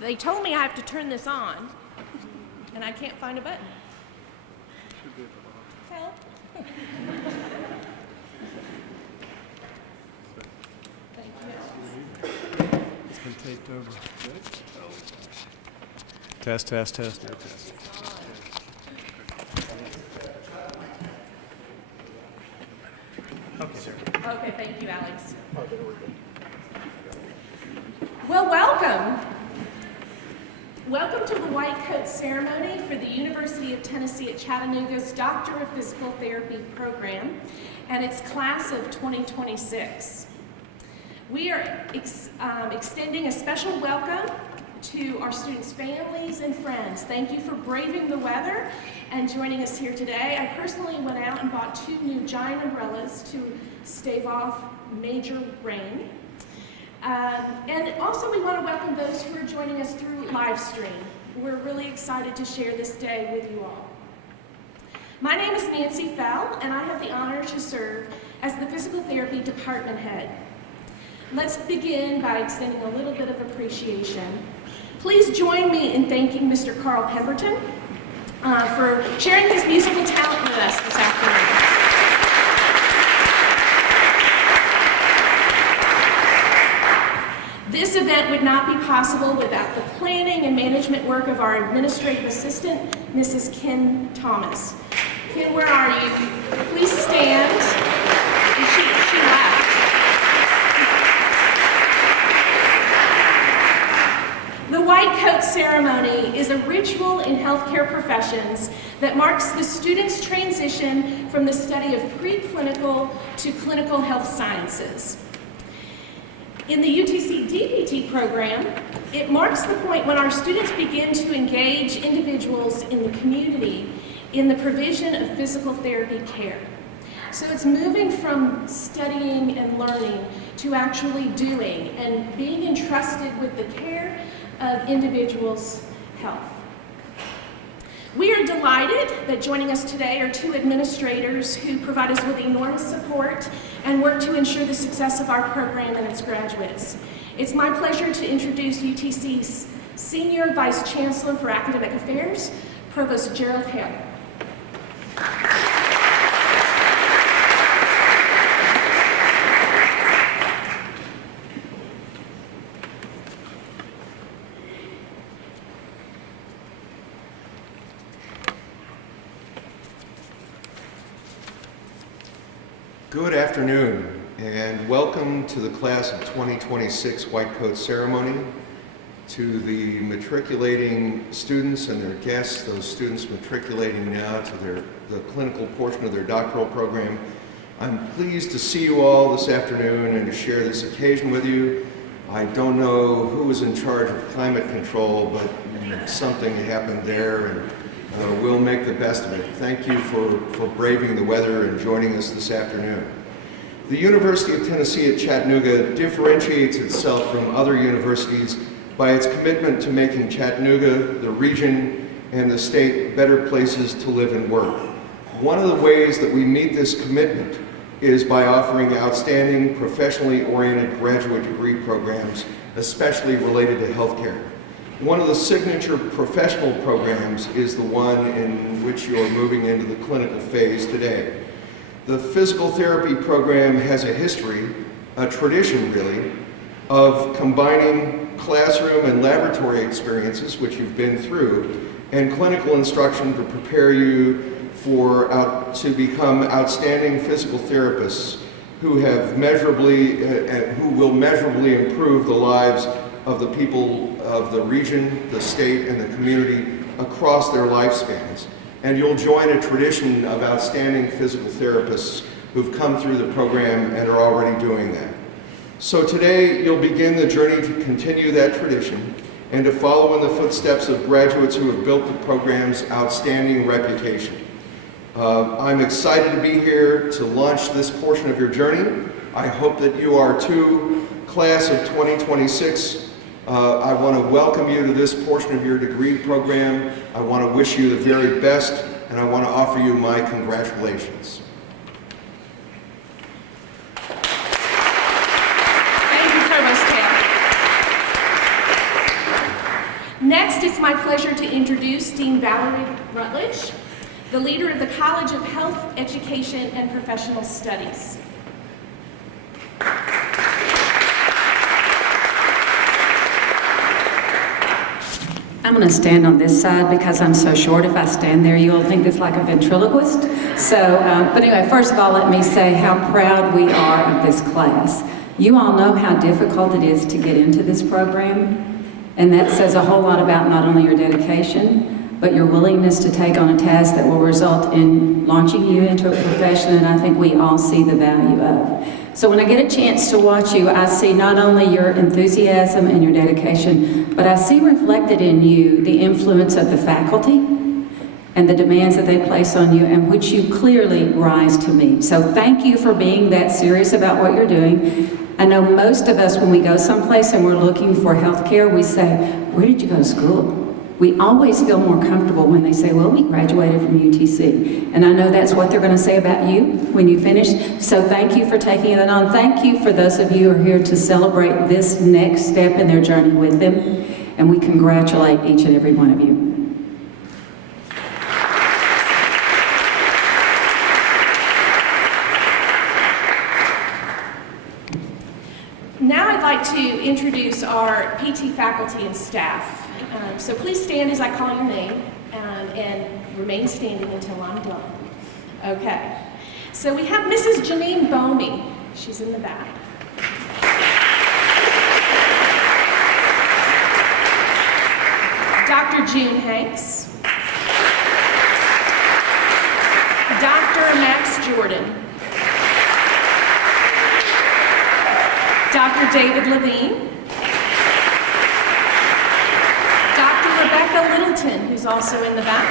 They told me I have to turn this on, and I can't find a button. Help. Thank you. It's been taped over. Test, test, test. Okay, sir. Okay, thank you, Alex. Well, welcome. Welcome to the Whitecoat Ceremony for the University of Tennessee at Chattanooga's Doctor of Physical Therapy program and its class of 2026. We are extending a special welcome to our students' families and friends. Thank you for braving the weather and joining us here today. I personally went out and bought 2 new giant umbrellas to stave off major rain. And also we want to welcome those who are joining us through live stream. We're really excited to share this day with you all. My name is Nancy Fell, and I have the honor to serve as the Physical Therapy Department Head. Let's begin by extending a little bit of appreciation. Please join me in thanking Mr. Carl Pemberton for sharing his musical talent with us this afternoon. This event would not be possible without the planning and management work of our administrative assistant, Mrs. Ken Thomas. Ken, where are you? Please stand. She left. The Whitecoat Ceremony is a ritual in healthcare professions that marks the student's transition from the study of preclinical to clinical health sciences. In the UTC DPT program, it marks the point when our students begin to engage individuals in the community in the provision of physical therapy care. So it's moving from studying and learning to actually doing and being entrusted with the care of individuals' health. We are delighted that joining us today are 2 administrators who provide us with enormous support and work to ensure the success of our program and its graduates. It's my pleasure to introduce UTC's Senior Vice Chancellor for Academic Affairs, Provost Gerald Hale. Good afternoon, and welcome to the class of 2026 Whitecoat Ceremony. To the matriculating students and their guests, those students matriculating now to the clinical portion of their doctoral program, I'm pleased to see you all this afternoon and to share this occasion with you. I don't know who was in charge of climate control, but something happened there, and we'll make the best of it. Thank you for braving the weather and joining us this afternoon. The University of Tennessee at Chattanooga differentiates itself from other universities by its commitment to making Chattanooga, the region, and the state better places to live and work. One of the ways that we meet this commitment is by offering outstanding, professionally oriented graduate degree programs, especially related to healthcare. One of the signature professional programs is the one in which you're moving into the clinical phase today. The physical therapy program has a history, a tradition really, of combining classroom and laboratory experiences, which you've been through, and clinical instruction to prepare you to become outstanding physical therapists who have who will measurably improve the lives of the people of the region, the state, and the community across their lifespans. And you'll join a tradition of outstanding physical therapists who've come through the program and are already doing that. So today, you'll begin the journey to continue that tradition and to follow in the footsteps of graduates who have built the program's outstanding reputation. I'm excited to be here to launch this portion of your journey. I hope that you are too. Class of 2026, I want to welcome you to this portion of your degree program. I want to wish you the very best, and I want to offer you my congratulations. Thank you, Provost Hale. my pleasure to introduce Dean Valerie Rutledge, the leader of the College of Health, Education, and Professional Studies. I'm going to stand on this side because I'm so short. If I stand there, you'll think it's like a ventriloquist. But anyway, first of all, let me say how proud we are of this class. You all know how difficult it is to get into this program, and that says a whole lot about not only your dedication, but your willingness to take on a task that will result in launching you into a profession that I think we all see the value of. So when I get a chance to watch you, I see not only your enthusiasm and your dedication, but I see reflected in you the influence of the faculty and the demands that they place on you, and which you clearly rise to meet. So thank you for being that serious about what you're doing. I know most of us, when we go someplace and we're looking for health care, we say, where did you go to school? We always feel more comfortable when they say, well, we graduated from UTC. And I know that's what they're going to say about you when you finish. So thank you for taking it on. Thank you for those of you who are here to celebrate this next step in their journey with them. And we congratulate each and every one of you. Now I'd like to introduce our PT faculty and staff. So please stand as I call your name and remain standing until I'm done. Okay. So we have Mrs. Janine Bomey. She's in the back. Dr. June Hanks. Dr. Max Jordan. Dr. David Levine. Dr. Rebecca Littleton, who's also in the back.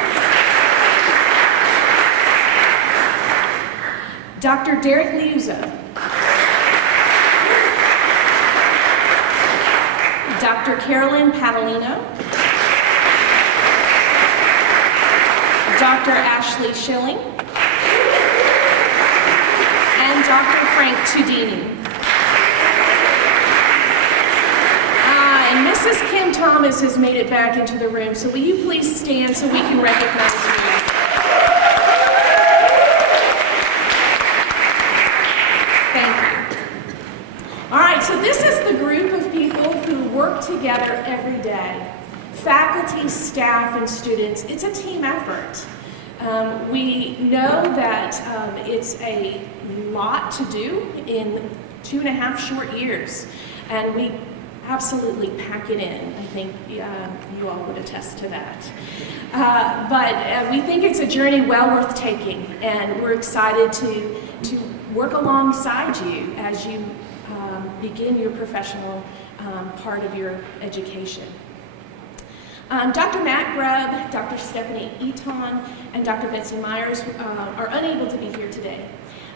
Dr. Derek Liuzzo. Dr. Carolyn Padalino. Dr. Ashley Schilling. And Dr. Frank Tudini. And Mrs. Kim Thomas has made it back into the room, so will you please stand so we can recognize you? Thank you. All right, so this is the group of people who work together every day. Faculty, staff, and students. It's a team effort. We know that it's a lot to do in 2.5 short years, and we absolutely pack it in. I think you all would attest to that. But we think it's a journey well worth taking, and we're excited to work alongside you as you begin your professional part of your education. Dr. Matt Grubb, Dr. Stephanie Eaton, and Dr. Betsy Myers are unable to be here today.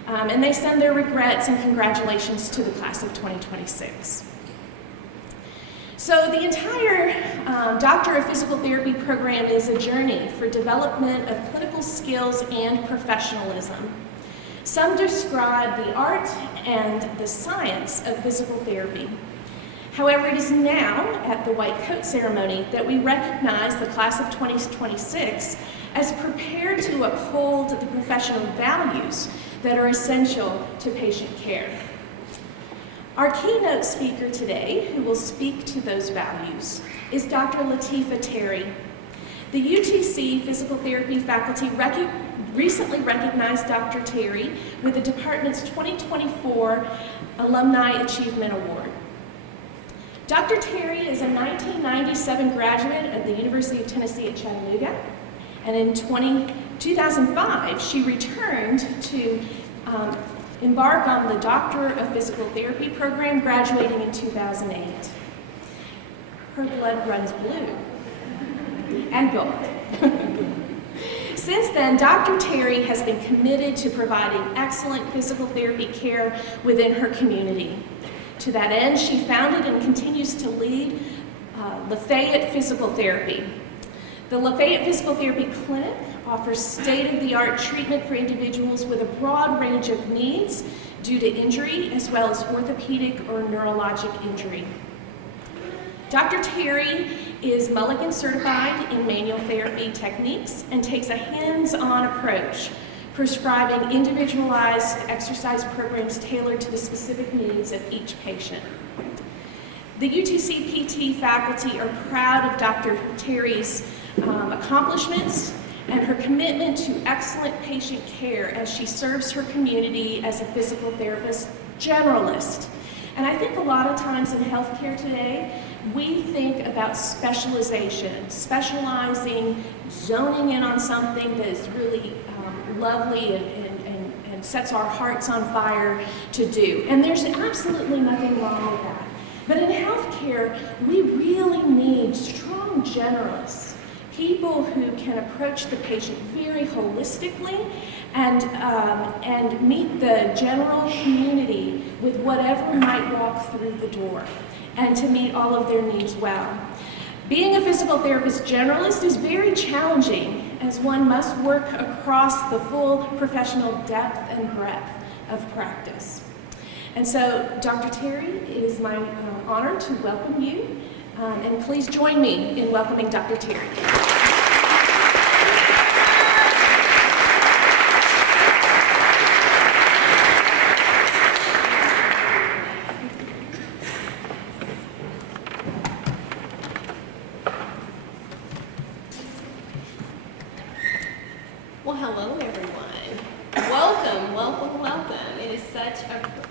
And they send their regrets and congratulations to the class of 2026. So the entire Doctor of Physical Therapy program is a journey for development of clinical skills and professionalism. Some describe the art and the science of physical therapy. However, it is now at the Whitecoat Ceremony that we recognize the class of 2026 as prepared to uphold the professional values that are essential to patient care. Our keynote speaker today, who will speak to those values, is Dr. Latifa Terry. The UTC Physical Therapy faculty recently recognized Dr. Terry with the department's 2024 Alumni Achievement Award. Dr. Terry is a 1997 graduate of the University of Tennessee at Chattanooga, and in 2005, she returned to embark on the Doctor of Physical Therapy program, graduating in 2008. Her blood runs blue and gold. Since then, Dr. Terry has been committed to providing excellent physical therapy care within her community. To that end, she founded and continues to lead Lafayette Physical Therapy. The Lafayette Physical Therapy Clinic offers state-of-the-art treatment for individuals with a broad range of needs due to injury, as well as orthopedic or neurologic injury. Dr. Terry is Mulligan certified in manual therapy techniques and takes a hands-on approach, prescribing individualized exercise programs tailored to the specific needs of each patient. The UTC PT faculty are proud of Dr. Terry's accomplishments and her commitment to excellent patient care as she serves her community as a physical therapist generalist. And I think a lot of times in healthcare today, we think about specialization, specializing, zoning in on something that is really lovely and sets our hearts on fire to do. And there's absolutely nothing wrong with that. But in healthcare, we really need strong generalists, people who can approach the patient very holistically and meet the general community with whatever might walk through the door, and to meet all of their needs well. Being a physical therapist generalist is very challenging, as one must work across the full professional depth and breadth of practice. And so, Dr. Terry, it is my honor to welcome you, and please join me in welcoming Dr. Terry. Well, hello everyone. Welcome, welcome, welcome. It is such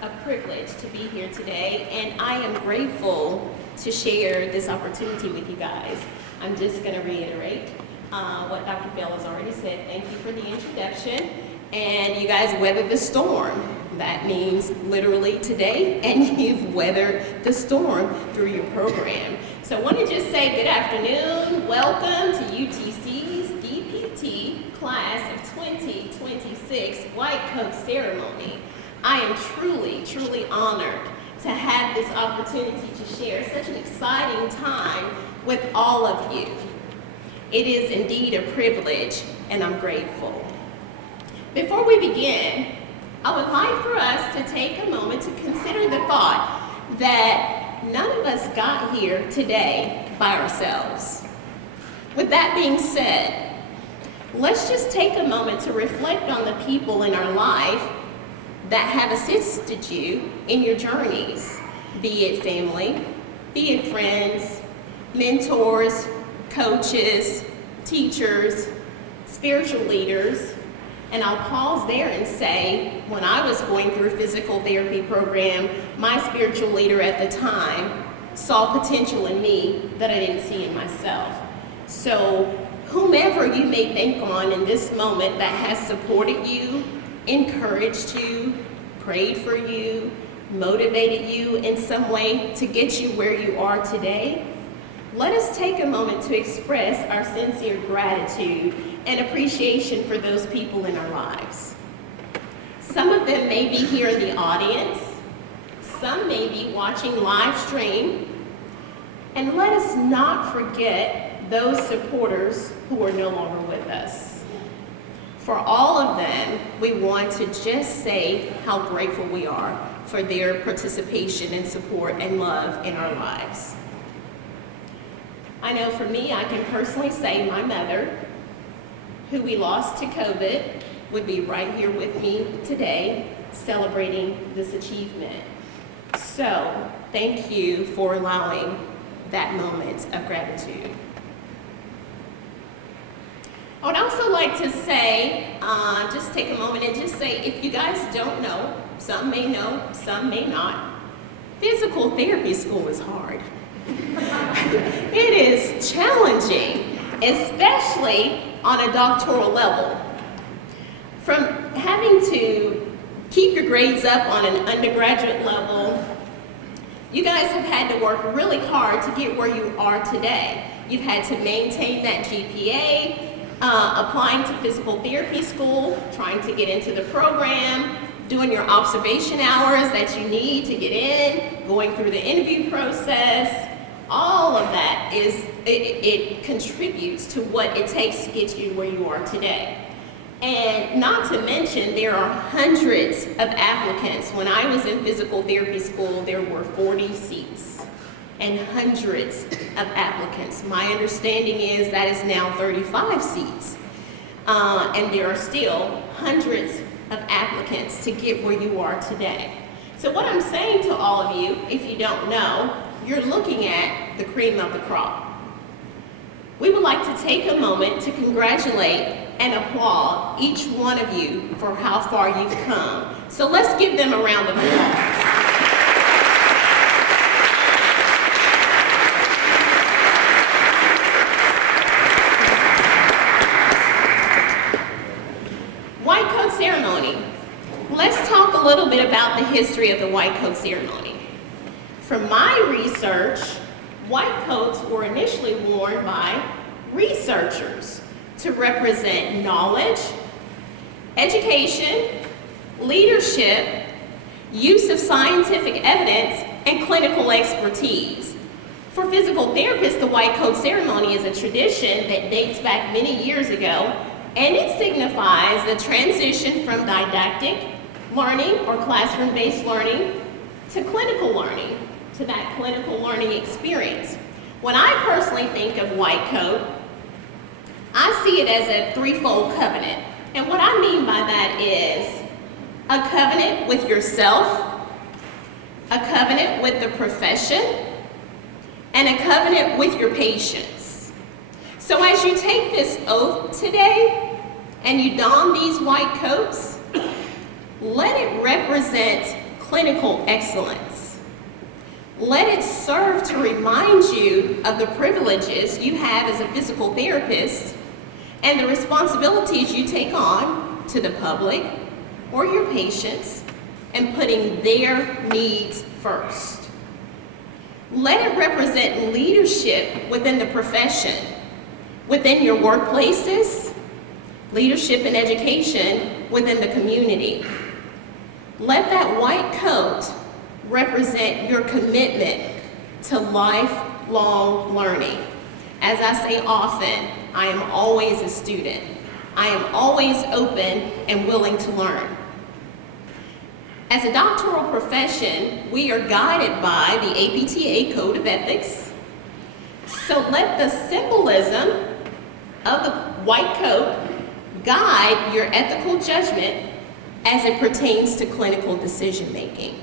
a privilege to be here today, and I am grateful to share this opportunity with you guys. I'm just going to reiterate what Dr. Bell has already said. Thank you for the introduction, and you guys weathered the storm. That means literally today, and you've weathered the storm through your program. So I want to just say good afternoon. Welcome to UTC's DPT Class of 2026 Whitecoat Ceremony. I am truly, truly honored to have this opportunity to share such an exciting time with all of you. It is indeed a privilege, and I'm grateful. Before we begin, I would like for us to take a moment to consider the thought that none of us got here today by ourselves. With that being said, let's just take a moment to reflect on the people in our life that have assisted you in your journeys, be it family, be it friends, mentors, coaches, teachers, spiritual leaders. And I'll pause there and say, when I was going through a physical therapy program, my spiritual leader at the time saw potential in me that I didn't see in myself. So whomever you may think on in this moment that has supported you, encouraged you, prayed for you, motivated you in some way to get you where you are today, let us take a moment to express our sincere gratitude and appreciation for those people in our lives. Some of them may be here in the audience, some may be watching live stream, and let us not forget those supporters who are no longer with us. For all of them, we want to just say how grateful we are for their participation and support and love in our lives. I know for me, I can personally say my mother, who we lost to COVID, would be right here with me today celebrating this achievement. So thank you for allowing that moment of gratitude. I would also like to say, just take a moment and just say, if you guys don't know, some may know, some may not, physical therapy school is hard. It is challenging, especially on a doctoral level. From having to keep your grades up on an undergraduate level, you guys have had to work really hard to get where you are today. You've had to maintain that GPA, applying to physical therapy school, trying to get into the program, doing your observation hours that you need to get in, going through the interview process. All of that it contributes to what it takes to get you where you are today. And not to mention, there are hundreds of applicants. When I was in physical therapy school, there were 40 seats. and hundreds of applicants. My understanding is that is now 35 seats. And there are still hundreds of applicants to get where you are today. So what I'm saying to all of you, if you don't know, you're looking at the cream of the crop. We would like to take a moment to congratulate and applaud each one of you for how far you've come. So let's give them a round of applause. Whitecoat Ceremony. Let's talk a little bit about the history of the Whitecoat Ceremony. From my research, white coats were initially worn by researchers to represent knowledge, education, leadership, use of scientific evidence, and clinical expertise. For physical therapists, the Whitecoat Ceremony is a tradition that dates back many years ago, and it signifies the transition from didactic learning or classroom-based learning to clinical learning, to that clinical learning experience. When I personally think of Whitecoat, I see it as a threefold covenant. And what I mean by that is a covenant with yourself, a covenant with the profession, and a covenant with your patients. So as you take this oath today and you don these white coats, let it represent clinical excellence. Let it serve to remind you of the privileges you have as a physical therapist and the responsibilities you take on to the public or your patients and putting their needs first. Let it represent leadership within the profession, within your workplaces, leadership and education within the community. Let that white coat represent your commitment to lifelong learning. As I say often, I am always a student. I am always open and willing to learn. As a doctoral profession, we are guided by the APTA Code of Ethics. So let the symbolism of the white coat guide your ethical judgment as it pertains to clinical decision making.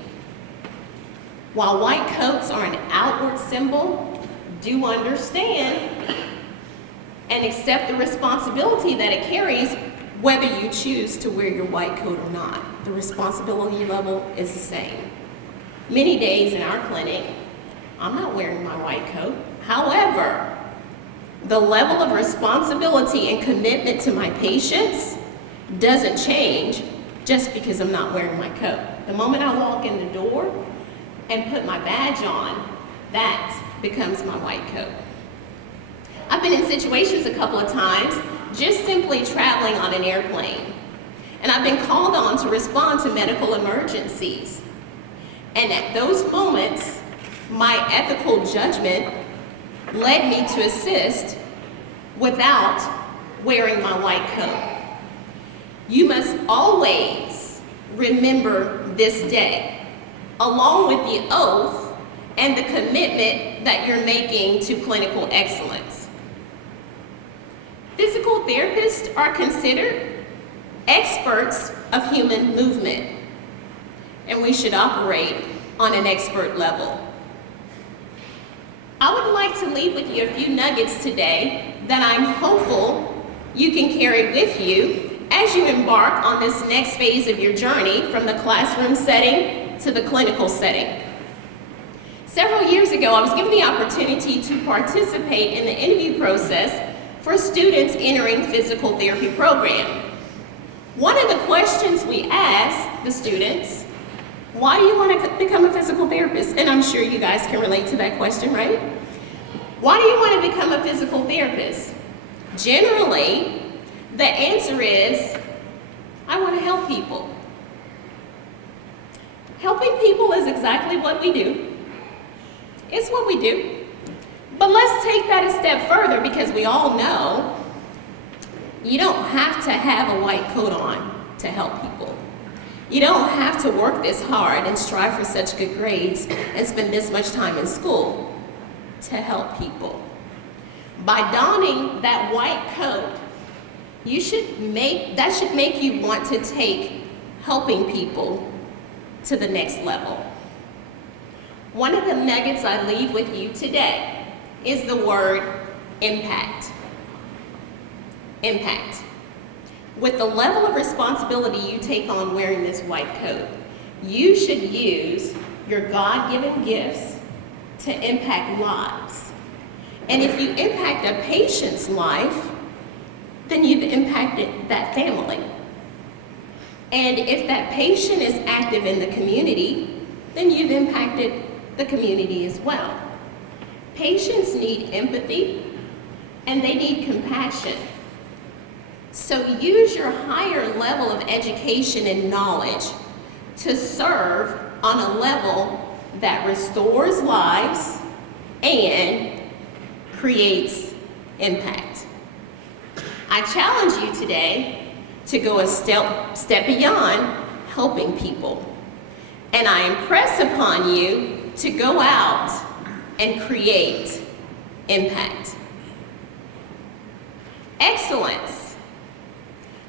While white coats are an outward symbol, do understand and accept the responsibility that it carries whether you choose to wear your white coat or not. The responsibility level is the same. Many days in our clinic, I'm not wearing my white coat. However, the level of responsibility and commitment to my patients doesn't change just because I'm not wearing my coat. The moment I walk in the door and put my badge on, that becomes my white coat. I've been in situations a couple of times just simply traveling on an airplane, and I've been called on to respond to medical emergencies. And at those moments, my ethical judgment led me to assist without wearing my white coat. You must always remember this day, along with the oath and the commitment that you're making to clinical excellence. Physical therapists are considered experts of human movement, and we should operate on an expert level. I would like to leave with you a few nuggets today that I'm hopeful you can carry with you as you embark on this next phase of your journey from the classroom setting to the clinical setting. Several years ago, I was given the opportunity to participate in the interview process for students entering physical therapy program. One of the questions we asked the students, why do you want to become a physical therapist? And I'm sure you guys can relate to that question, right? Why do you want to become a physical therapist? Generally, the answer is, I want to help people. Helping people is exactly what we do. It's what we do. But let's take that a step further, because we all know you don't have to have a white coat on to help people. You don't have to work this hard and strive for such good grades and spend this much time in school. to help people. By donning that white coat, that should make you want to take helping people to the next level. One of the nuggets I leave with you today is the word impact. Impact. With the level of responsibility you take on wearing this white coat, you should use your God-given gifts to impact lives. And if you impact a patient's life, then you've impacted that family. And if that patient is active in the community, then you've impacted the community as well. Patients need empathy and they need compassion. So use your higher level of education and knowledge to serve on a level that restores lives and creates impact. I challenge you today to go a step beyond helping people. And I impress upon you to go out and create impact. Excellence.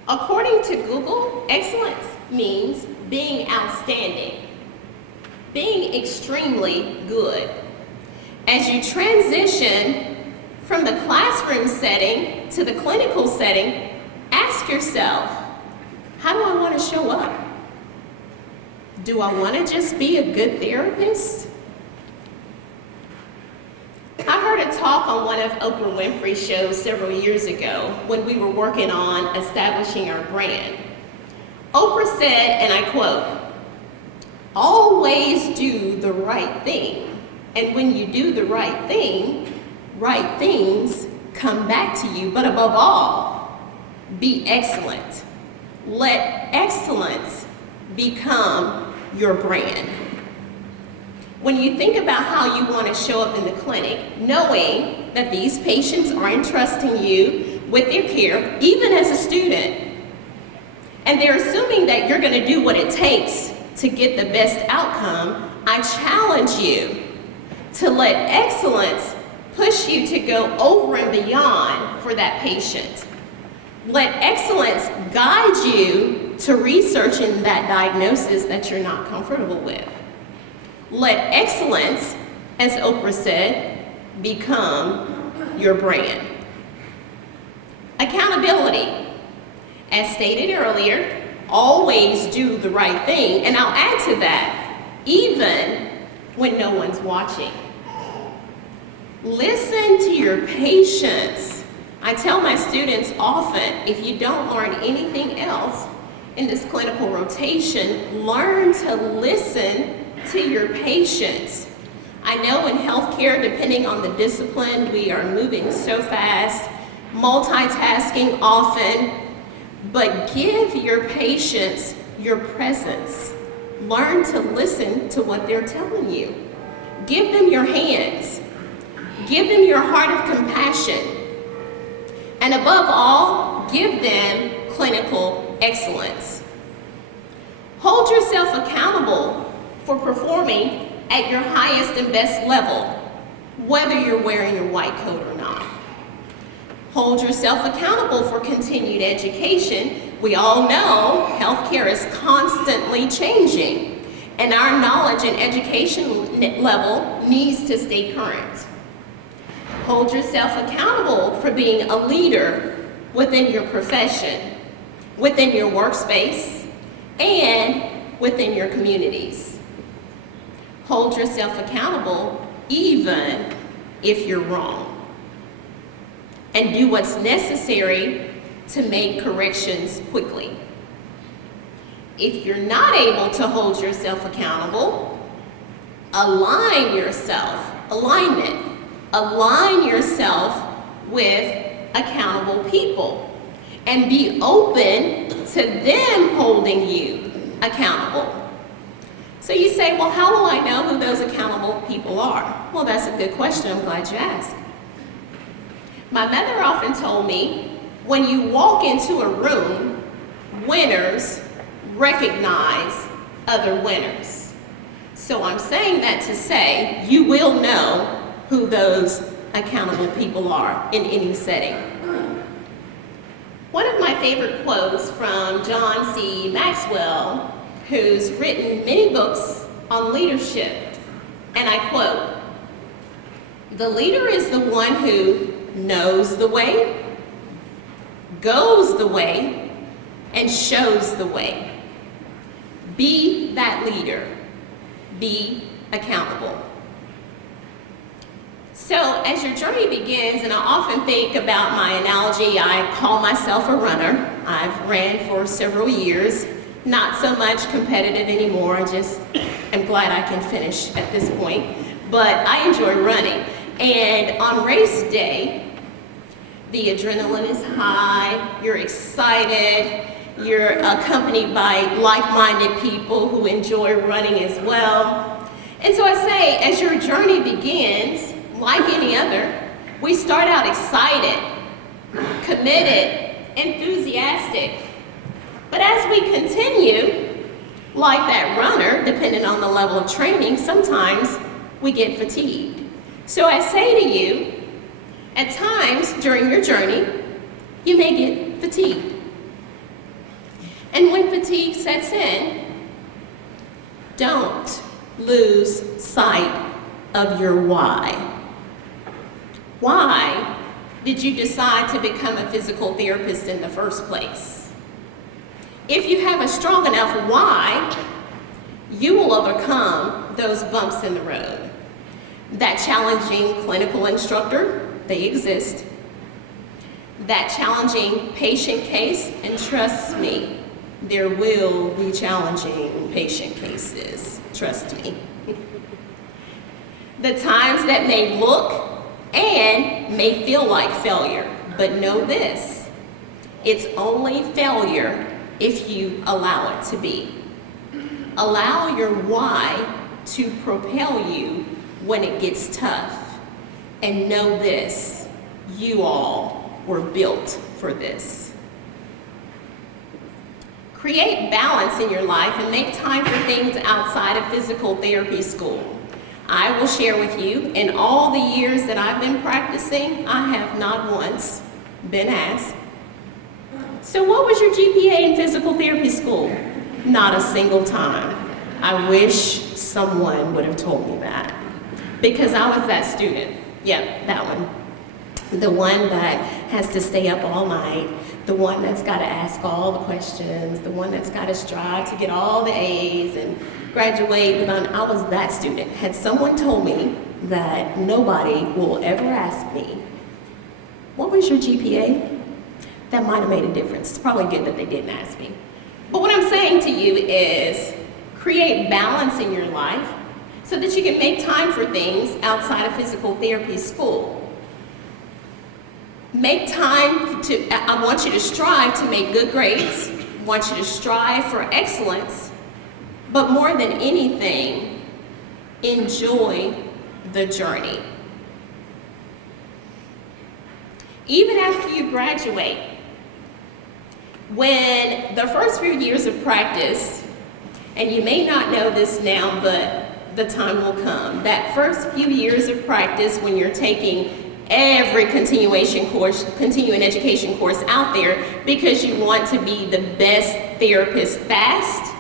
According to Google, excellence means being outstanding, being extremely good. As you transition from the classroom setting to the clinical setting, ask yourself, how do I want to show up? Do I want to just be a good therapist? I heard a talk on one of Oprah Winfrey's shows several years ago when we were working on establishing our brand. Oprah said, and I quote, "Always do the right thing, and when you do the right thing, right things come back to you, but above all, be excellent. Let excellence become your brand." When you think about how you want to show up in the clinic, knowing that these patients are entrusting you with their care, even as a student, and they're assuming that you're going to do what it takes to get the best outcome, I challenge you to let excellence push you to go over and beyond for that patient. Let excellence guide you to researching that diagnosis that you're not comfortable with. Let excellence, as Oprah said, become your brand. Accountability. As stated earlier, always do the right thing, and I'll add to that, even when no one's watching. Listen to your patients. I tell my students often, if you don't learn anything else in this clinical rotation, learn to listen to your patients. I know in healthcare, depending on the discipline, we are moving so fast, multitasking often, but give your patients your presence. Learn to listen to what they're telling you. Give them your hands. Give them your heart of compassion. And above all, give them clinical excellence. Hold yourself accountable for performing at your highest and best level, whether you're wearing your white coat or not. Hold yourself accountable for continued education. We all know healthcare is constantly changing, and our knowledge and education level needs to stay current. Hold yourself accountable for being a leader within your profession, within your workspace, and within your communities. Hold yourself accountable even if you're wrong. And do what's necessary to make corrections quickly. If you're not able to hold yourself accountable, align yourself with accountable people and be open to them holding you accountable. So you say, well, how will I know who those accountable people are? Well, that's a good question. I'm glad you asked. My mother often told me, when you walk into a room, winners recognize other winners. So I'm saying that to say, you will know who those accountable people are in any setting. One of my favorite quotes from John C. Maxwell, who's written many books on leadership, and I quote, "The leader is the one who knows the way, goes the way, and shows the way. Be that leader. Be accountable." So as your journey begins, and I often think about my analogy, I call myself a runner. I've ran for several years, not so much competitive anymore. I just am glad I can finish at this point, but I enjoy running. And on race day, the adrenaline is high, you're excited, you're accompanied by like-minded people who enjoy running as well. And so I say, as your journey begins, like any other, we start out excited, committed, enthusiastic. But as we continue, like that runner, depending on the level of training, sometimes we get fatigued. So I say to you, at times during your journey, you may get fatigued. And when fatigue sets in, don't lose sight of your why. Why did you decide to become a physical therapist in the first place? If you have a strong enough why, you will overcome those bumps in the road. That challenging clinical instructor, they exist. That challenging patient case, and trust me, there will be challenging patient cases, trust me. The times that may look and may feel like failure, but know this, it's only failure if you allow it to be. Allow your why to propel you when it gets tough. And know this, you all were built for this. Create balance in your life and make time for things outside of physical therapy school. I will share with you, in all the years that I've been practicing, I have not once been asked, "So what was your GPA in physical therapy school?" Not a single time. I wish someone would have told me that, because I was that student. Yep, that one. The one that has to stay up all night, the one that's got to ask all the questions, the one that's got to strive to get all the A's and graduate. I was that student. Had someone told me that nobody will ever ask me, "What was your GPA?" that might have made a difference. It's probably good that they didn't ask me. But what I'm saying to you is create balance in your life so that you can make time for things outside of physical therapy school. Make time I want you to strive to make good grades. I want you to strive for excellence. But more than anything, enjoy the journey. Even after you graduate, when the first few years of practice, and you may not know this now, but the time will come, that first few years of practice when you're taking every continuing education course out there because you want to be the best therapist fast,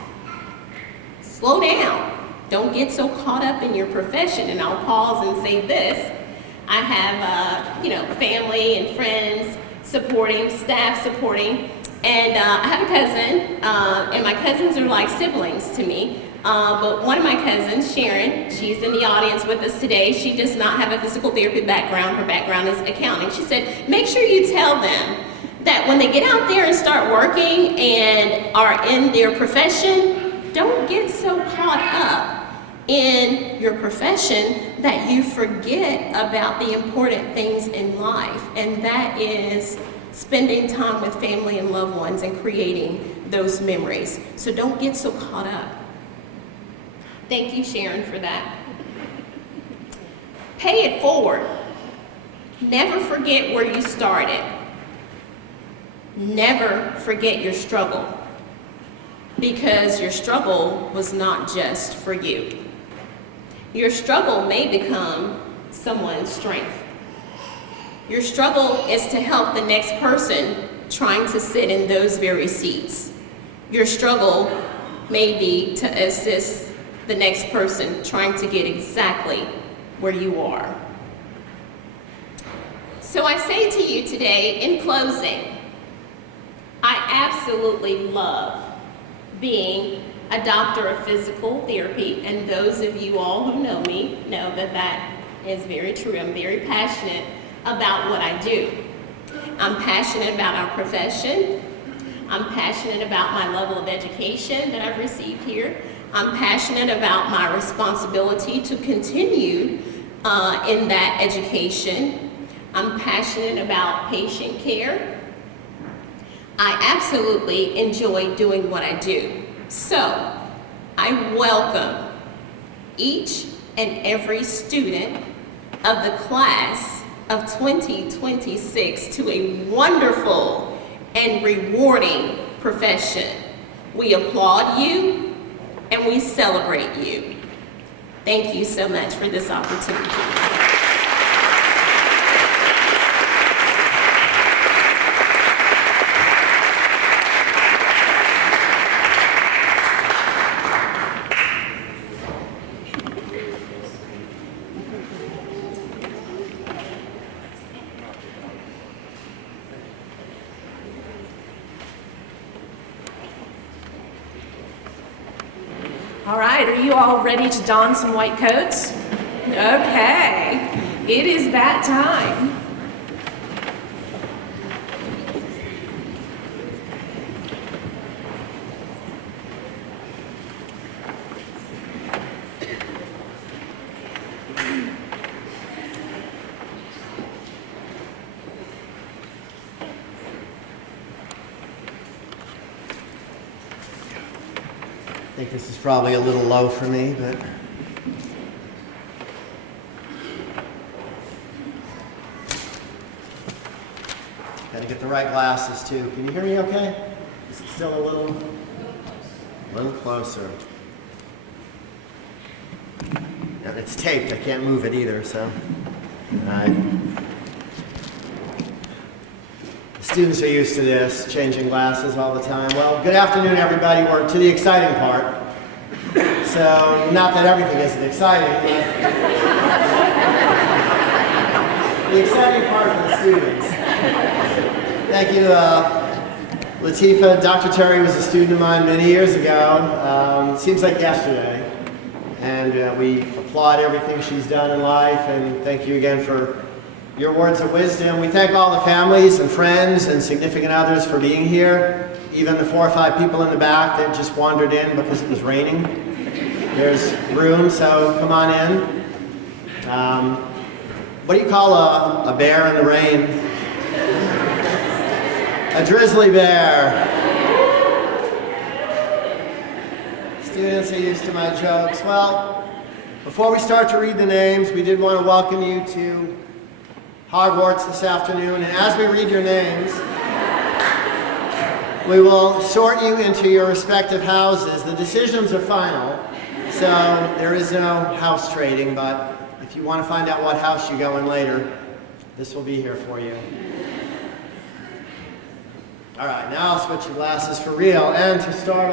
slow down. Don't get so caught up in your profession. And I'll pause and say this. I have, family and friends supporting, staff supporting, and I have a cousin, and my cousins are like siblings to me. But one of my cousins, Sharon, she's in the audience with us today. She does not have a physical therapy background. Her background is accounting. She said, make sure you tell them that when they get out there and start working and are in their profession, don't get so caught up in your profession that you forget about the important things in life, and that is spending time with family and loved ones and creating those memories. So don't get so caught up. Thank you, Sharon, for that. Pay it forward. Never forget where you started. Never forget your struggle, because your struggle was not just for you. Your struggle may become someone's strength. Your struggle is to help the next person trying to sit in those very seats. Your struggle may be to assist the next person trying to get exactly where you are. So I say to you today, in closing, I absolutely love being a doctor of physical therapy, and those of you all who know me know that that is very true. I'm very passionate about what I do. I'm passionate about our profession. I'm passionate about my level of education that I've received here. I'm passionate about my responsibility to continue in that education. I'm passionate about patient care. I absolutely enjoy doing what I do. So, I welcome each and every student of the class of 2026 to a wonderful and rewarding profession. We applaud you and we celebrate you. Thank you so much for this opportunity. All right, are you all ready to don some white coats? Okay, it is that time. I think this is probably a little low for me, but gotta get the right glasses too. Can you hear me okay? Is it still a little closer? No, it's taped. I can't move it either, so. Students are used to this, changing glasses all the time. Well, good afternoon, everybody. We're to the exciting part. So, not that everything isn't exciting, but the exciting part for the students. Thank you, Latifa. Dr. Terry was a student of mine many years ago. Seems like yesterday. And we applaud everything she's done in life, and thank you again for your words of wisdom. We thank all the families and friends and significant others for being here. Even the 4 or 5 people in the back that just wandered in because it was raining. There's room, so come on in. What do you call a bear in the rain? A drizzly bear. Students are used to my jokes. Well, before we start to read the names, we did want to welcome you to Hogwarts this afternoon, and as we read your names, we will sort you into your respective houses. The decisions are final, so there is no house trading, but if you want to find out what house you go in later, this will be here for you. All right, now I'll switch your glasses for real, and to start off,